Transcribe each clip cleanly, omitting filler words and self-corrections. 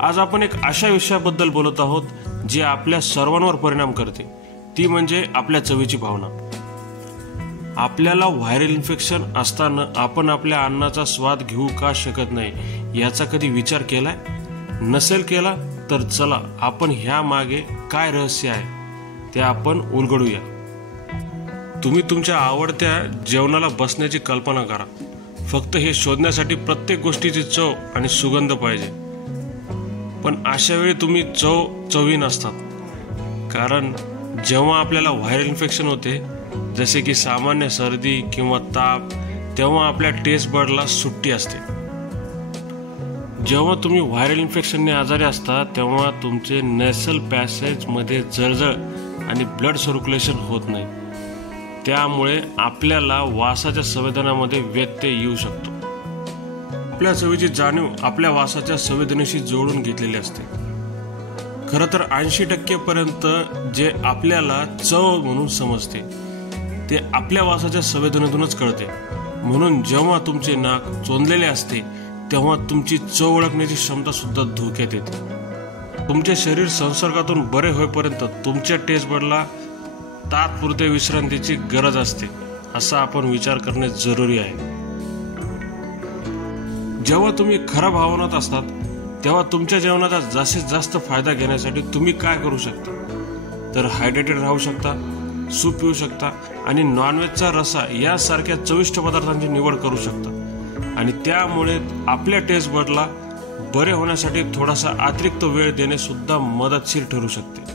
आज आपण एक अशा विषयाबद्दल बोलत आहोत जे आपल्या सर्वांवर परिणाम करते, ती म्हणजे आपल्या चवीची भावना। आपल्याला व्हायरल इन्फेक्शन असताना आपण आपल्या अन्नाचा स्वाद घेऊ का शकत नाही याचा कधी विचार केलाय? नसेल केला तर चला आपण ह्या मागे काय रहस्य आहे ते आपण उलगडूया। तुम्ही तुमच्या आवडत्या जेवणाला बसण्याची कल्पना करा। फक्त हे शोधण्यासाठी प्रत्येक गोष्टीची चव आणि सुगंध पाहिजे, पण अशा वेळी तुम्ही चवीन असतात। कारण जेव्हा आपल्याला व्हायरल इन्फेक्शन होते, जसे की सामान्य सर्दी किंवा ताप, तेव्हा आपल्या टेस्ट बडला सुट्टी असते। जेव्हा तुम्ही व्हायरल इन्फेक्शनने आजारी असता तेव्हा तुमचे नेसल पॅसेज मध्ये जळजळ आणि ब्लड सर्क्युलेशन होत नाही, त्यामुळे आपल्याला वासाच्या संवेदनामध्ये व्यत्यय येऊ शकतो। आपल्या चवीची जाणीव आपल्या वासाच्या संवेदनेशी जोडून घेतलेली असते। खरं तर 80% पर्यंत जे आपल्याला चव म्हणून समजते ते आपल्या वासाच्या संवेदनेतूनच कळते। म्हणून जेव्हा तुमचे नाक चोंदलेले असते तेव्हा तुमची चव ओळखण्याची क्षमता सुद्धा धोक्यात येते। तुमचे शरीर संसर्गातून बरे होईपर्यंत तुमच्या टेस्ट बडला तात्पुरते विश्रांतीची गरज असते, असा आपण विचार करणे जरुरी आहे। जेव्हा तुम्ही खराब हवामानात असतात तेव्हा तुमच्या जेवणाचा जास्तीत जास्त फायदा घेण्यासाठी तुम्ही काय करू शकता? तर हायड्रेटेड राहू शकता, सूप पिऊ शकता आणि नॉनव्हेजचा रस्सा यासारख्या चविष्ट पदार्थांची निवड करू शकता। आणि त्यामुळे आपल्या टेस्ट बडला बरे होण्यासाठी थोडासा अतिरिक्त वेळ देणे सुद्धा मदतशीर ठरू शकते।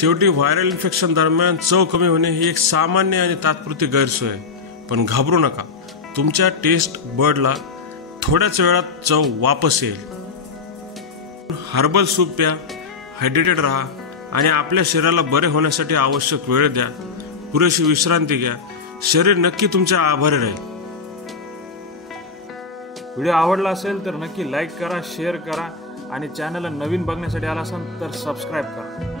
शेवटी व्हायरल इन्फेक्शन दरम्यान चव कमी होणे ही एक सामान्य आणि तात्पुरती गैरसोय आहे, पण घाबरू नका। तुमच्या टेस्ट बडला थोड्याच वेळात चव वापस येईल। हर्बल सूप प्या, हायड्रेटेड राहा आणि आपल्या शरीराला बरे होण्यासाठी आवश्यक वेळ द्या, पुरेशी विश्रांती घ्या। शरीर नक्की तुमच्या आभारी राहील। व्हिडिओ आवडला असेल तर नक्की लाईक करा, शेअर करा आणि चॅनलला नवीन बघण्यासाठी आला असाल तर सबस्क्राईब करा।